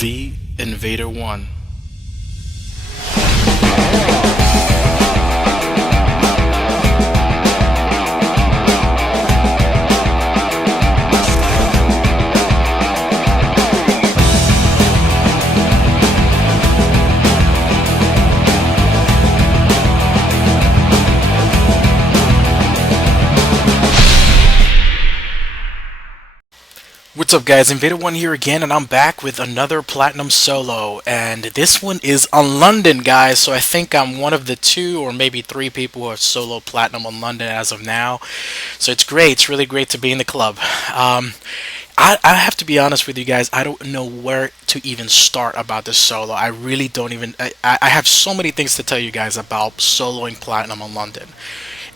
The Invader 1. What's up guys, Invader 1 here again, and I'm back with another Platinum Solo, and this one is on London, guys, so I think I'm one of the 2 or maybe 3 people who have solo Platinum on London as of now, so it's great, it's really great to be in the club. I have to be honest with you guys, I don't know where to even start about this solo. I really don't even, I have so many things to tell you guys about soloing Platinum on London.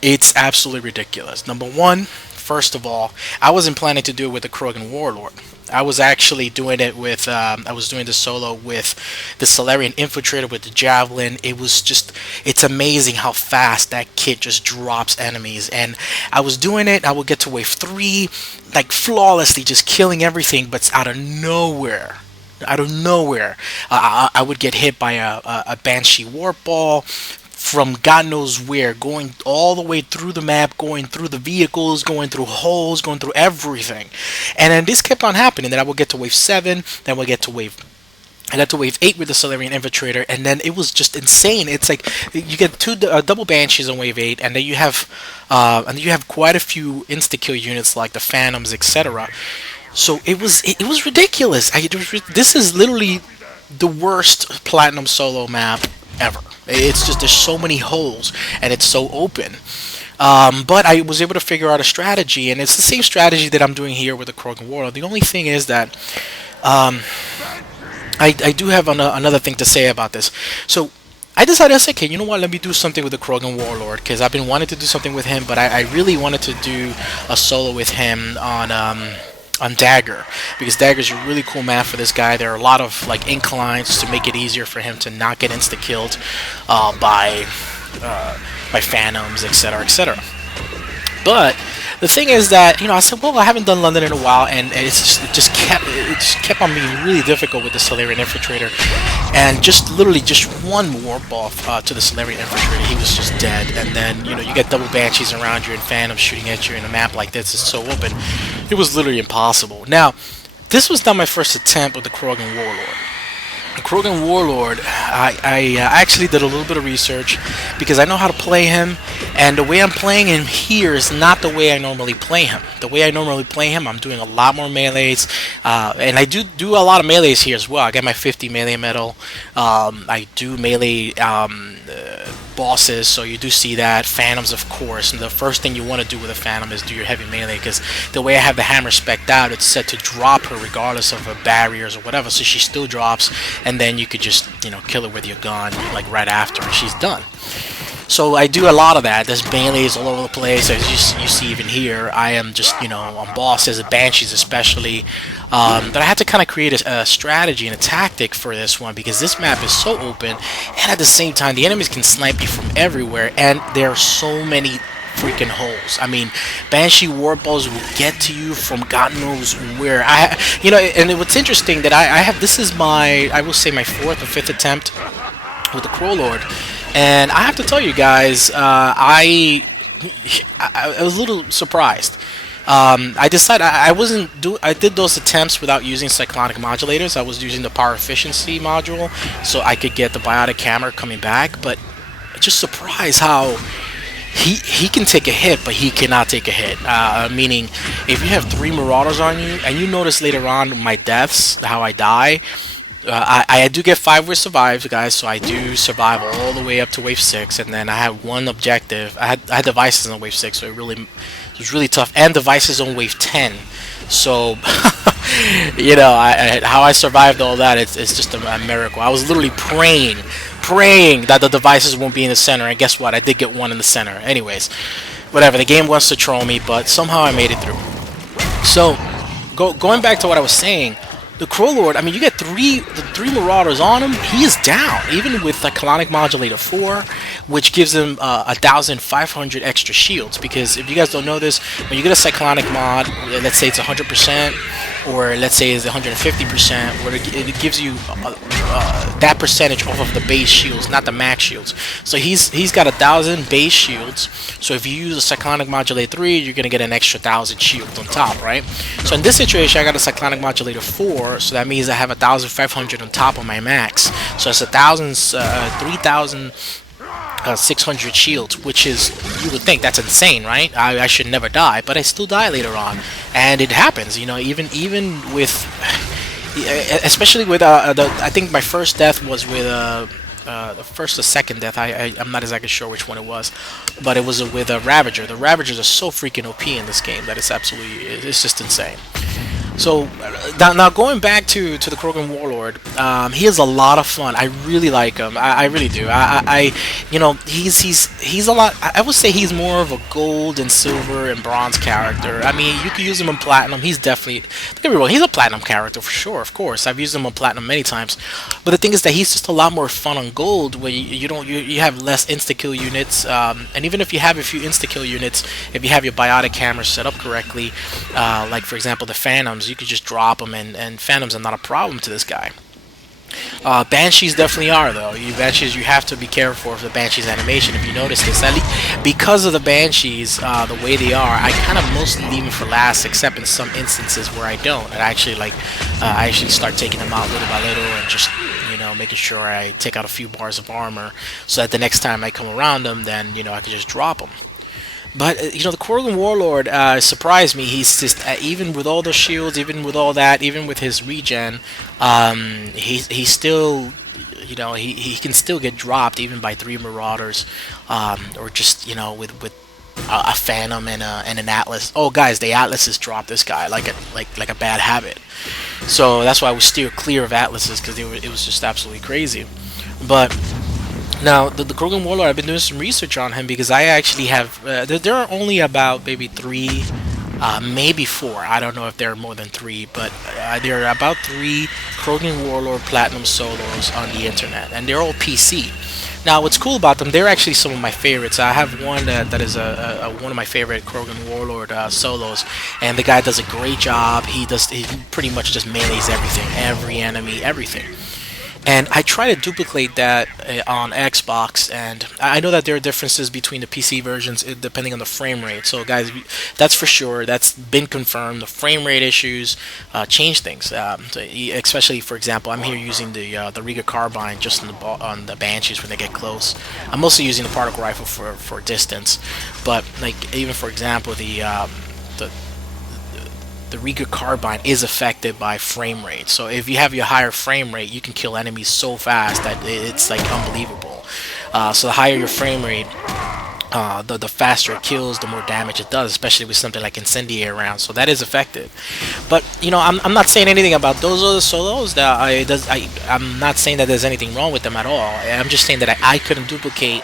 It's absolutely ridiculous. Number one, first of all, I wasn't planning to do it with the Krogan Warlord. I was actually doing it with, I was doing the solo with the Solarian Infiltrator with the Javelin. It was just, it's amazing how fast that kit just drops enemies. And I was doing it, I would get to wave 3, like flawlessly, just killing everything, but out of nowhere. I would get hit by a Banshee Warp Ball from God knows where, going all the way through the map, going through the vehicles, going through holes, going through everything. And then this kept on happening. Then I would get to wave 7, then I got to wave 8 with the Solarian Infiltrator, and then it was just insane. It's like you get 2 double Banshees on wave 8, and then you have quite a few insta-kill units like the Phantoms, etc. So it was ridiculous. This is literally the worst Platinum solo map ever. It's just, there's so many holes and it's so open. But I was able to figure out a strategy, and it's the same strategy that I'm doing here with the Krogan Warlord. The only thing is that I do have another thing to say about this. So I decided, I said, okay, you know what, let me do something with the Krogan Warlord, because I've been wanting to do something with him, but I really wanted to do a solo with him on Dagger, because Dagger's a really cool map for this guy. There are a lot of like inclines to make it easier for him to not get insta-killed by Phantoms, etc., etc. But the thing is that, you know, I said, well, I haven't done London in a while, and it just kept on being really difficult with the Solarian Infiltrator, and literally just one warp off to the Solarian Infiltrator, he was just dead. And then, you know, you get double Banshees around you and Phantoms shooting at you in a map like this. It's so open, it was literally impossible. Now, this was not my first attempt with the Krogan Warlord. The Krogan Warlord, I actually did a little bit of research, because I know how to play him, and the way I'm playing him here is not the way I normally play him. The way I normally play him, I'm doing a lot more melees, and I do a lot of melees here as well. I got my 50 melee medal. I do melee bosses, so you do see that. Phantoms, of course, and the first thing you want to do with a Phantom is do your heavy melee, because the way I have the hammer spec'd out, it's set to drop her regardless of her barriers or whatever, so she still drops, and then you could just, you know, kill her with your gun like right after and she's done. So I do a lot of that. There's melees all over the place. As you see even here, I am just, you know, on bosses and Banshees especially. But I had to kind of create a strategy and a tactic for this one, because this map is so open, and at the same time the enemies can snipe you from everywhere, and there are so many freaking holes. I mean, Banshee Warp Balls will get to you from God knows where. You know, and what's interesting that I have, this is my, I will say, my 4th or 5th attempt with the Warlord, and I have to tell you guys, I was a little surprised. I decided I did those attempts without using cyclonic modulators. I was using the power efficiency module, so I could get the biotic hammer coming back. But just surprised how he can take a hit, but he cannot take a hit. Meaning, if you have 3 Marauders on you, and you notice later on my deaths, how I die. I do get 5 with survives, guys, so I do survive all the way up to wave 6, and then I had one objective. I had devices on wave 6, so it was really tough, and devices on wave 10. So, you know, how I survived all that, it's just a miracle. I was literally praying that the devices won't be in the center, and guess what? I did get one in the center. Anyways, whatever. The game wants to troll me, but somehow I made it through. So, going back to what I was saying. The Warlord, I mean, you get the 3 Marauders on him, he is down, even with the Cyclonic Modulator 4, which gives him 1,500 extra shields, because if you guys don't know this, when you get a Cyclonic Mod, let's say it's 100%, or let's say is 150%, where it gives you that percentage off of the base shields, not the max shields. So he's got 1,000 base shields. So if you use a Cyclonic Modulate 3, you're gonna get an extra 1,000 shields on top, right? So in this situation, I got a Cyclonic Modulator 4, so that means I have 1,500 on top of my max. So it's 3,000. 600 shields, which is, you would think that's insane, right? I should never die, but I still die later on, and it happens, you know, even with, especially with I think my first death was with the first or second death. I'm not exactly sure which one it was, but it was with a Ravager. The Ravagers are so freaking OP in this game that it's just insane. So now going back to the Krogan Warlord, he is a lot of fun. I really like him. I really do. You know, he's a lot. I would say he's more of a gold and silver and bronze character. I mean, you could use him in platinum. He's definitely, don't get me wrong, he's a platinum character for sure. Of course, I've used him on platinum many times. But the thing is that he's just a lot more fun on gold, where you have less insta kill units, and even if you have a few insta kill units, if you have your biotic camera set up correctly, like for example the Phantoms. You could just drop them, and Phantoms are not a problem to this guy. Banshees definitely are, though. Banshees, you have to be careful of the Banshees animation. If you notice this, at least because of the Banshees, the way they are, I kind of mostly leave them for last, except in some instances where I don't. And I actually start taking them out little by little, and just, you know, making sure I take out a few bars of armor, so that the next time I come around them, then, you know, I can just drop them. But you know, the Krogan Warlord surprised me. He's just even with all the shields, even with all that, even with his regen, he's still, you know, he can still get dropped even by 3 Marauders, or just, you know, with a Phantom and an Atlas. Oh, guys, the Atlases dropped this guy like a bad habit. So that's why we steer clear of Atlases, because it was just absolutely crazy. But now, the Krogan Warlord, I've been doing some research on him, because I actually have, there are only about maybe 3, maybe 4, I don't know if there are more than 3, but there are about 3 Krogan Warlord Platinum solos on the internet, and they're all PC. Now, what's cool about them, they're actually some of my favorites. I have one that is one of my favorite Krogan Warlord solos, and the guy does a great job. He pretty much just melees everything, every enemy, everything. And I try to duplicate that on Xbox, and I know that there are differences between the PC versions depending on the frame rate. So guys, that's for sure. That's been confirmed. The frame rate issues change things. Especially, for example, I'm here using the Riga Carbine just on the Banshees when they get close. I'm mostly using the particle rifle for distance, but like even for example the Riga Carbine is affected by frame rate. So if you have your higher frame rate, you can kill enemies so fast that it's like unbelievable. So the higher your frame rate, the faster it kills, the more damage it does, especially with something like incendiary rounds. So that is affected. But you know, I'm not saying anything about those other solos. I'm not saying that there's anything wrong with them at all. I'm just saying that I couldn't duplicate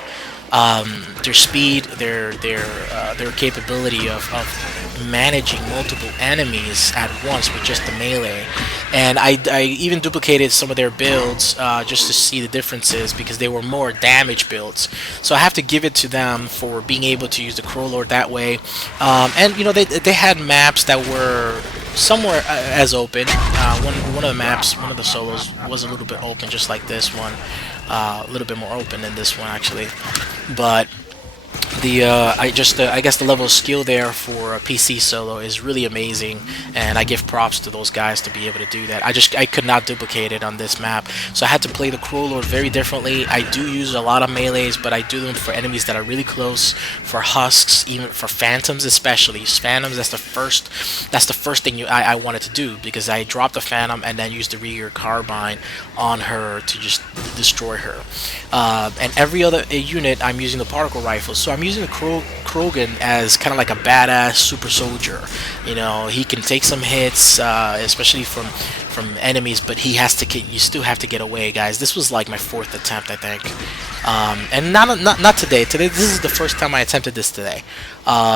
their speed, their capability of managing multiple enemies at once with just the melee. And I even duplicated some of their builds just to see the differences, because they were more damage builds. So I have to give it to them for being able to use the Warlord that way. And you know, they had maps that were somewhere as open. One of the maps, one of the solos was a little bit open, just like this one. A little bit more open than this one actually, but I guess the level of skill there for a PC solo is really amazing, and I give props to those guys to be able to do that. I could not duplicate it on this map, so I had to play the Warlord very differently. I do use a lot of melees, but I do them for enemies that are really close, for husks, even for Phantoms especially. Phantoms, that's the first thing I wanted to do, because I dropped the Phantom and then used the Riga Carbine on her to just destroy her. And every other unit, I'm using the particle rifle. So I'm using the Krogan as kind of like a badass super soldier. You know, he can take some hits, especially from enemies, but you still have to get away, guys. This was like my 4th attempt, I think. And not today. Today, this is the first time I attempted this today. The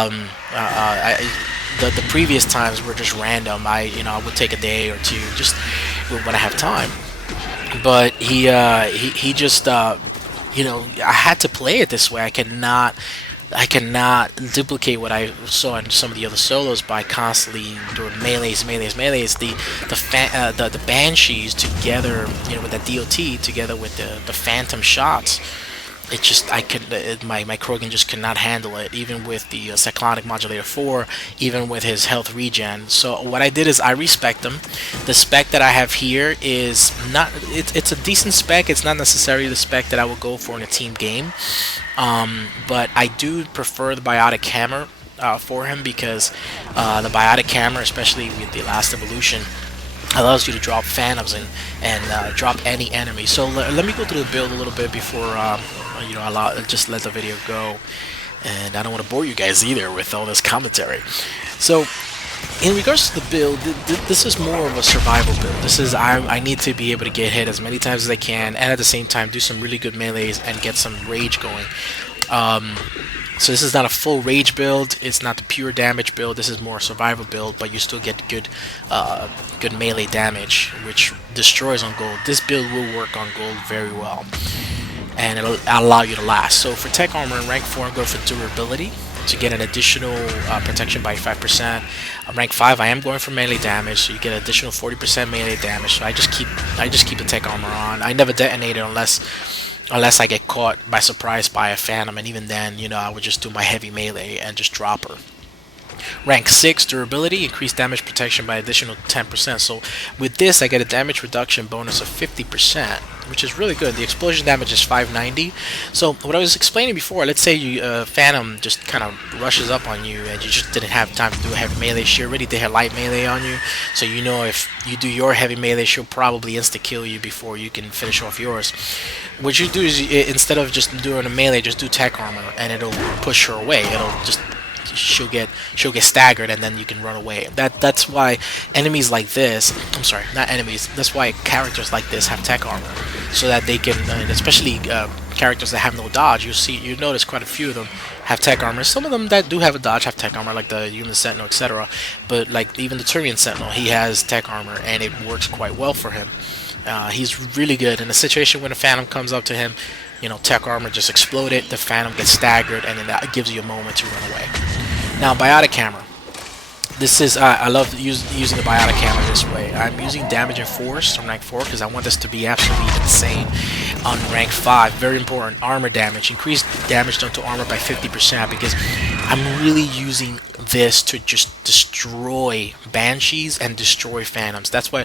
previous times were just random. I would take a day or two just when I have time. But he just you know, I had to play it this way. I cannot I cannot duplicate what I saw in some of the other solos by constantly doing melees. The banshees together, with the DOT together with the phantom shots. It just my Krogan just could not handle it, even with the cyclonic modulator 4, even with his health regen. So what I did is I respect him. The spec that I have here is not, it's a decent spec. It's not necessarily the spec that I would go for in a team game, but I do prefer the biotic hammer for him, because the biotic hammer, especially with the last evolution, allows you to drop phantoms and drop any enemy. So let me go through the build a little bit before just let the video go, and I don't want to bore you guys either with all this commentary. So in regards to the build, this is more of a survival build. This is I need to be able to get hit as many times as I can, and at the same time do some really good melees and get some rage going. So this is not a full rage build. It's not the pure damage build. This is more a survival build, but you still get good melee damage, which destroys on gold. This build will work on gold very well, and it'll allow you to last. So for tech armor in rank 4, I'm going for durability to get an additional protection by 5%. Rank 5, I am going for melee damage, so you get an additional 40% melee damage. So I just keep the tech armor on. I never detonate it unless I get caught by surprise by a phantom, and even then, I would just do my heavy melee and just drop her. Rank 6, durability, increased damage protection by additional 10%. So with this, I get a damage reduction bonus of 50%, which is really good. The explosion damage is 590. So what I was explaining before, let's say you Phantom just kind of rushes up on you and you just didn't have time to do a heavy melee. She already did her light melee on you, so if you do your heavy melee, she'll probably insta-kill you before you can finish off yours. What you do is, instead of just doing a melee, just do tech armor, and it'll push her away. She'll get staggered, and then you can run away. That's why enemies like this, I'm sorry, not enemies, that's why characters like this have tech armor, so that they can, and especially characters that have no dodge, you notice quite a few of them have tech armor. Some of them that do have a dodge have tech armor, like the human sentinel, etc. But like even the Turian sentinel, he has tech armor, and it works quite well for him. He's really good in a situation when a phantom comes up to him. Tech armor just exploded, the phantom gets staggered, and then that gives you a moment to run away. Now, biotic hammer. This is, I love using the biotic hammer this way. I'm using damage and force on rank 4 because I want this to be absolutely insane. On rank 5, very important, armor damage. Increased damage done to armor by 50%, because I'm really using this to just destroy banshees and destroy phantoms. That's my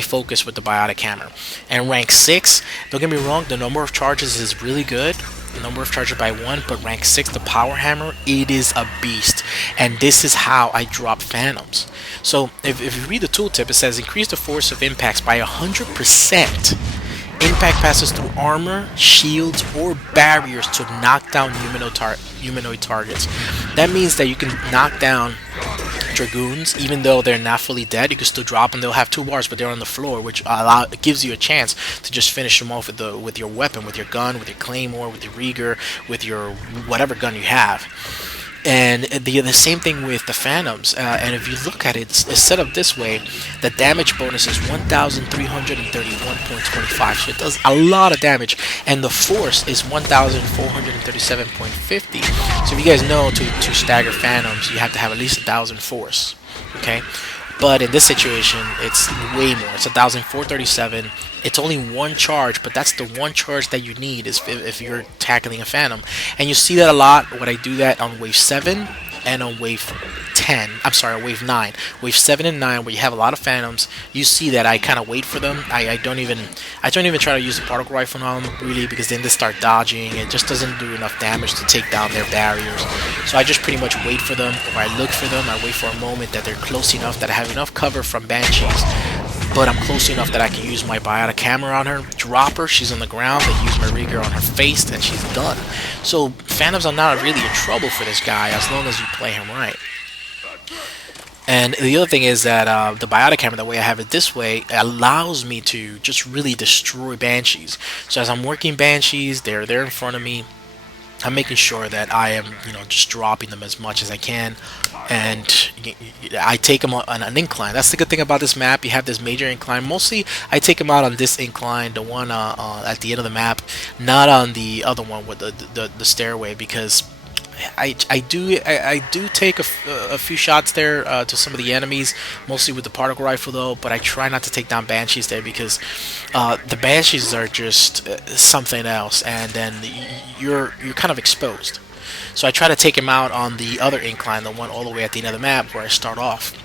focus with the biotic hammer. And rank 6, don't get me wrong, the number of charges is really good. The number of charges by 1, but rank 6, the power hammer, it is a beast, and this is how I drop phantoms. So if you read the tooltip, it says increase the force of impacts by 100%. Impact passes through armor, shields, or barriers to knock down humanoid targets. That means that you can knock down dragoons, even though they're not fully dead. You can still drop them. They'll have 2 bars, but they're on the floor, which gives you a chance to just finish them off with your weapon, with your gun, with your claymore, with your Rieger, with your whatever gun you have. And the same thing with the phantoms. And if you look at it, it's set up this way. The damage bonus is 1,331.25, so it does a lot of damage. And the force is 1,437.50. So if you guys know, to stagger phantoms, you have to have at least 1,000 force. Okay, but in this situation, it's way more. It's 1,437. It's only 1 charge, but that's the 1 charge that you need if you're tackling a phantom. And you see that a lot when I do that on wave 7 and on wave 10. I'm sorry, wave 9. Wave 7 and 9, where you have a lot of phantoms, you see that I kind of wait for them. I don't even try to use the particle rifle on them, really, because then they start dodging. It just doesn't do enough damage to take down their barriers. So I just pretty much wait for them, or I look for them. I wait for a moment that they're close enough, that I have enough cover from banshees, but I'm close enough that I can use my biotic hammer on her, drop her, she's on the ground, and use my Rieger on her face, and she's done. So phantoms are not really in trouble for this guy as long as you play him right. And the other thing is that the biotic hammer, the way I have it this way, allows me to just really destroy banshees. So as I'm working banshees, they're there in front of me, I'm making sure that I am, just dropping them as much as I can, and I take them on an incline. That's the good thing about this map. You have this major incline. Mostly, I take them out on this incline, the one at the end of the map, not on the other one with the stairway, because I do take a few shots there to some of the enemies, mostly with the particle rifle though. But I try not to take down banshees there because the banshees are just something else, and then you're kind of exposed. So I try to take him out on the other incline, the one all the way at the end of the map where I start off.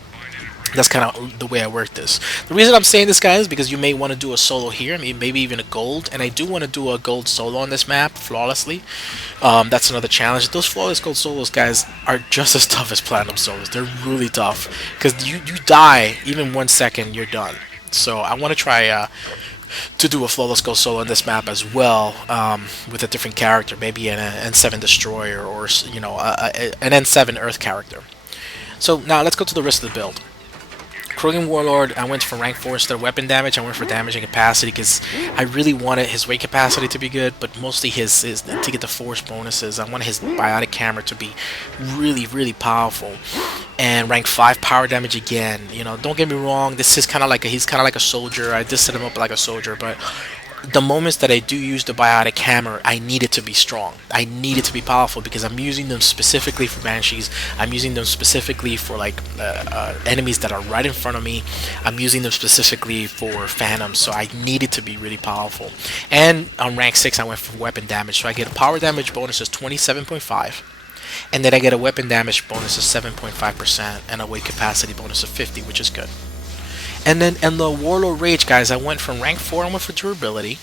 That's kind of the way I work this. The reason I'm saying this, guys, is because you may want to do a solo here, I mean, maybe even a gold, and I do want to do a gold solo on this map flawlessly. That's another challenge. Those flawless gold solos, guys, are just as tough as platinum solos. They're really tough because you die even 1 second, you're done. So I want to try to do a flawless gold solo on this map as well, with a different character, maybe an N7 destroyer or an N7 Earth character. So now let's go to the rest of the build. Krogan Warlord, I went for rank 4 instead of weapon damage. I went for damage and capacity because I really wanted his weight capacity to be good, but mostly his to get the force bonuses. I wanted his biotic camera to be really powerful. And rank 5 power damage again. Don't get me wrong, this is he's kind of like a soldier. I just set him up like a soldier, but the moments that I do use the biotic hammer, I need it to be strong. I need it to be powerful because I'm using them specifically for banshees. I'm using them specifically for enemies that are right in front of me. I'm using them specifically for phantoms, so I need it to be really powerful. And on rank 6, I went for weapon damage, so I get a power damage bonus of 27.5. And then I get a weapon damage bonus of 7.5% and a weight capacity bonus of 50, which is good. And then in the Warlord Rage, guys, I went from rank 4, I went for durability.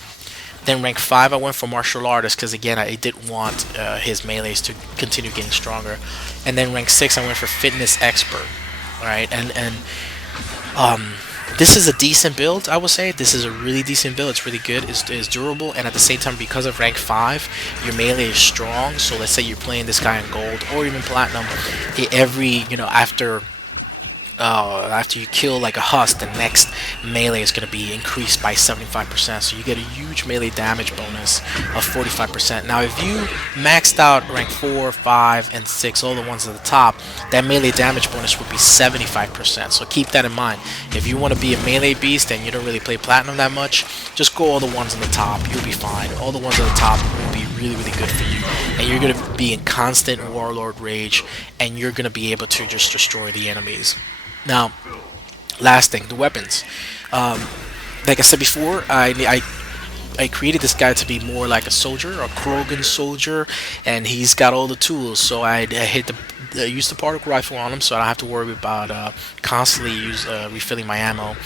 Then rank 5, I went for martial artist because again, I did want his melees to continue getting stronger. And then rank 6, I went for fitness expert. Alright, and this is a decent build, I would say. This is a really decent build. It's really good. It's durable, and at the same time, because of rank 5, your melee is strong. So let's say you're playing this guy in gold or even platinum, after you kill like a husk, the next melee is going to be increased by 75%, so you get a huge melee damage bonus of 45%. Now if you maxed out rank 4, 5, and 6, all the ones at the top, that melee damage bonus would be 75%, so keep that in mind. If you want to be a melee beast and you don't really play platinum that much, just go all the ones on the top, you'll be fine. All the ones at the top will be really good for you, and you're going to be in constant Warlord Rage, and you're going to be able to just destroy the enemies. Now, last thing, the weapons. Like I said before, I created this guy to be more like a soldier, a Krogan soldier, and he's got all the tools. So I used the particle rifle on him, so I don't have to worry about constantly refilling my ammo.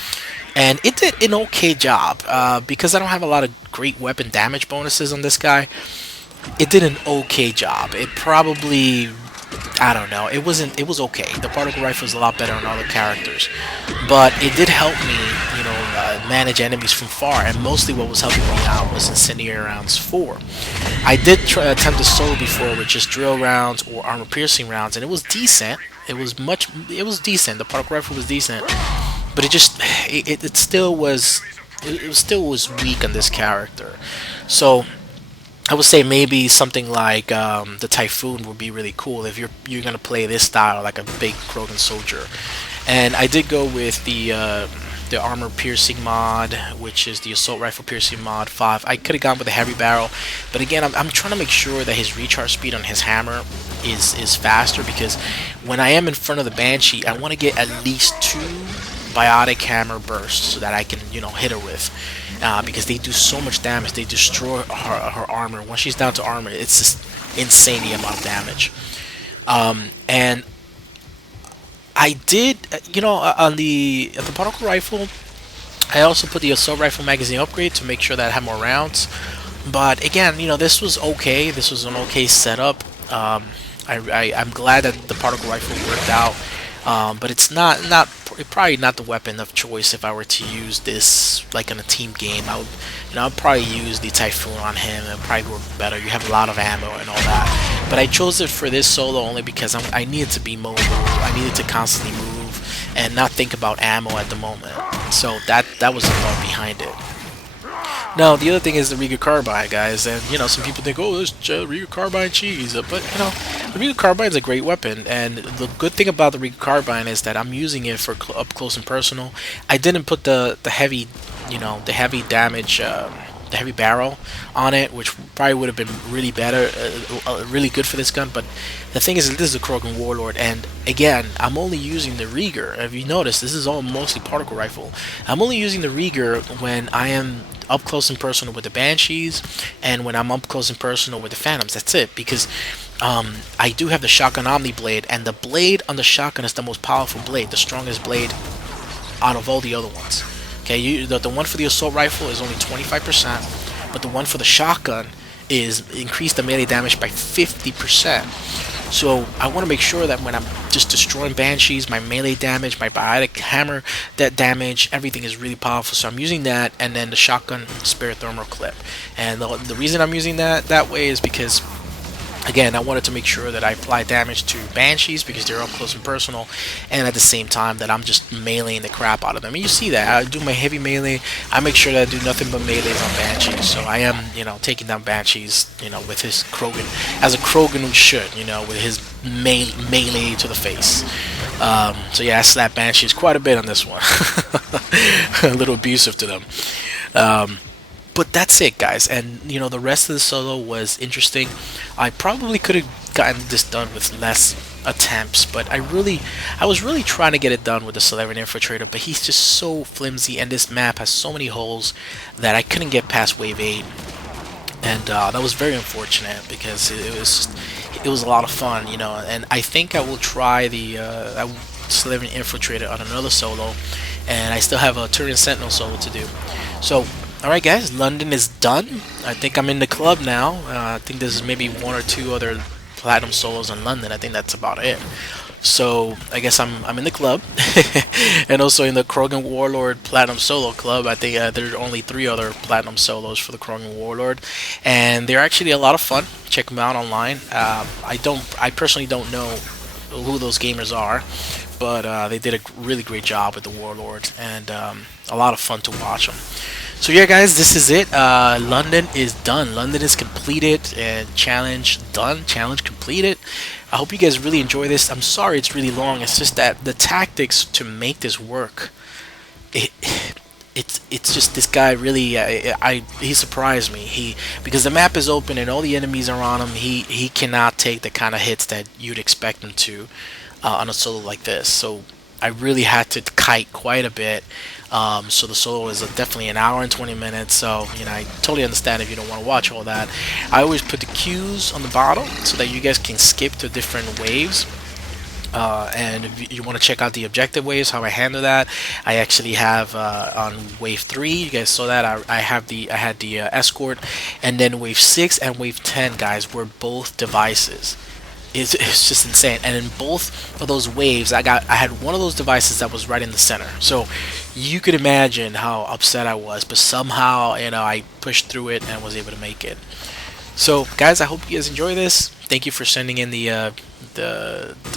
And it did an okay job because I don't have a lot of great weapon damage bonuses on this guy. It did an okay job. It probably, I don't know, it was okay. The particle rifle is a lot better on other characters, but it did help me, manage enemies from far, and mostly what was helping me out was incendiary rounds 4. I did attempt a solo before with just drill rounds or armor piercing rounds, and it was decent. It was decent. The particle rifle was decent, but it still was weak on this character. So I would say maybe something like the Typhoon would be really cool if you're gonna play this style, like a big Krogan soldier. And I did go with the armor piercing mod, which is the assault rifle piercing mod 5. I could have gone with the heavy barrel, but again, I'm trying to make sure that his recharge speed on his hammer is faster, because when I am in front of the Banshee, I want to get at least 2 biotic hammer bursts so that I can hit her with. Because they do so much damage. They destroy her armor. Once she's down to armor, it's just insane the amount of damage. And I did, on the particle rifle, I also put the assault rifle magazine upgrade to make sure that I have more rounds. But again, this was okay. This was an okay setup. I'm glad that the particle rifle worked out. But it's probably not the weapon of choice if I were to use this like in a team game. I'd probably use the Typhoon on him. It'd probably work better. You have a lot of ammo and all that. But I chose it for this solo only because I needed to be mobile. I needed to constantly move and not think about ammo at the moment. So that was the thought behind it. Now, the other thing is the Riga Carbine, guys, and some people think, oh, this Riga Carbine cheese, but the Riga Carbine is a great weapon, and the good thing about the Riga Carbine is that I'm using it for up close and personal. I didn't put the heavy, the heavy damage heavy barrel on it, which probably would have been really better, really good for this gun. But the thing is, this is a Krogan Warlord, and again, I'm only using the Rieger. If you notice, this is all mostly particle rifle. I'm only using the Rieger when I am up close and personal with the Banshees, and when I'm up close and personal with the Phantoms. That's it, because I do have the Shotgun Omni Blade, and the blade on the shotgun is the most powerful blade, the strongest blade out of all the other ones. Okay, the one for the assault rifle is only 25%, but the one for the shotgun is increased the melee damage by 50%. So I want to make sure that when I'm just destroying Banshees, my melee damage, my biotic hammer, that damage, everything is really powerful. So I'm using that, and then the shotgun Spirit Thermal Clip. And the reason I'm using that way is because, again, I wanted to make sure that I apply damage to Banshees because they're up close and personal, and at the same time that I'm just meleeing the crap out of them. And you see that. I do my heavy melee. I make sure that I do nothing but melees on Banshees. So I am, taking down Banshees, with his Krogan, as a Krogan should, with his melee to the face. So yeah, I slapped Banshees quite a bit on this one. A little abusive to them. But that's it, guys, and the rest of the solo was interesting. I probably could have gotten this done with less attempts, but I was really trying to get it done with the Celebrity Infiltrator, but he's just so flimsy, and this map has so many holes that I couldn't get past wave 8, and that was very unfortunate because it was a lot of fun, and I think I will try the Celebrity Infiltrator on another solo, and I still have a Turian Sentinel solo to do. So alright guys, London is done. I think I'm in the club now. I think there's maybe one or two other platinum solos in London. I think that's about it. So I guess I'm in the club. And also in the Krogan Warlord Platinum Solo Club. I think there are only 3 other platinum solos for the Krogan Warlord, and they're actually a lot of fun. Check them out online. I personally don't know who those gamers are, but they did a really great job with the Warlord, and a lot of fun to watch them. So yeah guys, this is it. London is done. London is completed, and challenge done. Challenge completed. I hope you guys really enjoy this. I'm sorry it's really long. It's just that the tactics to make this work, it's just this guy really he surprised me. Because the map is open and all the enemies are on him, he cannot take the kind of hits that you'd expect him to on a solo like this. So I really had to kite quite a bit. So the solo is definitely an hour and 20 minutes. So I totally understand if you don't want to watch all that. I always put the cues on the bottom so that you guys can skip to different waves. And if you want to check out the objective waves, how I handle that, I actually have on wave 3. You guys saw that I had the escort, and then wave 6 and wave 10, guys, were both devices. It's just insane. And in both of those waves, I had one of those devices that was right in the center. So you could imagine how upset I was, but somehow I pushed through it and was able to make it. So guys, I hope you guys enjoy this. Thank you for sending in the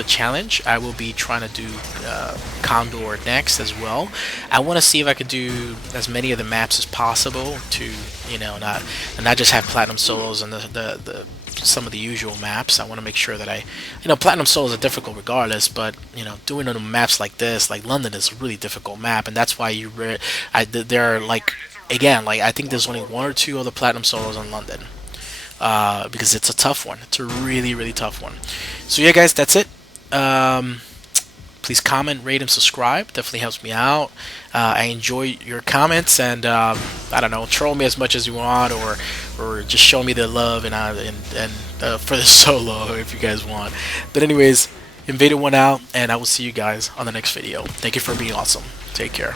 challenge. I will be trying to do Condor next as well. I want to see if I could do as many of the maps as possible to not just have platinum solos and the some of the usual maps. I want to make sure that platinum solos are difficult regardless, but doing on maps like this, like London, is a really difficult map, and that's why there are I think there's only 1 or 2 other platinum solos on London. Because it's a tough one. It's a really, really tough one. So yeah guys, that's it. Please comment, rate, and subscribe. Definitely helps me out. I enjoy your comments, and I don't know, troll me as much as you want, or just show me the love and for the solo if you guys want. But anyways, Invader one out, and I will see you guys on the next video. Thank you for being awesome. Take care.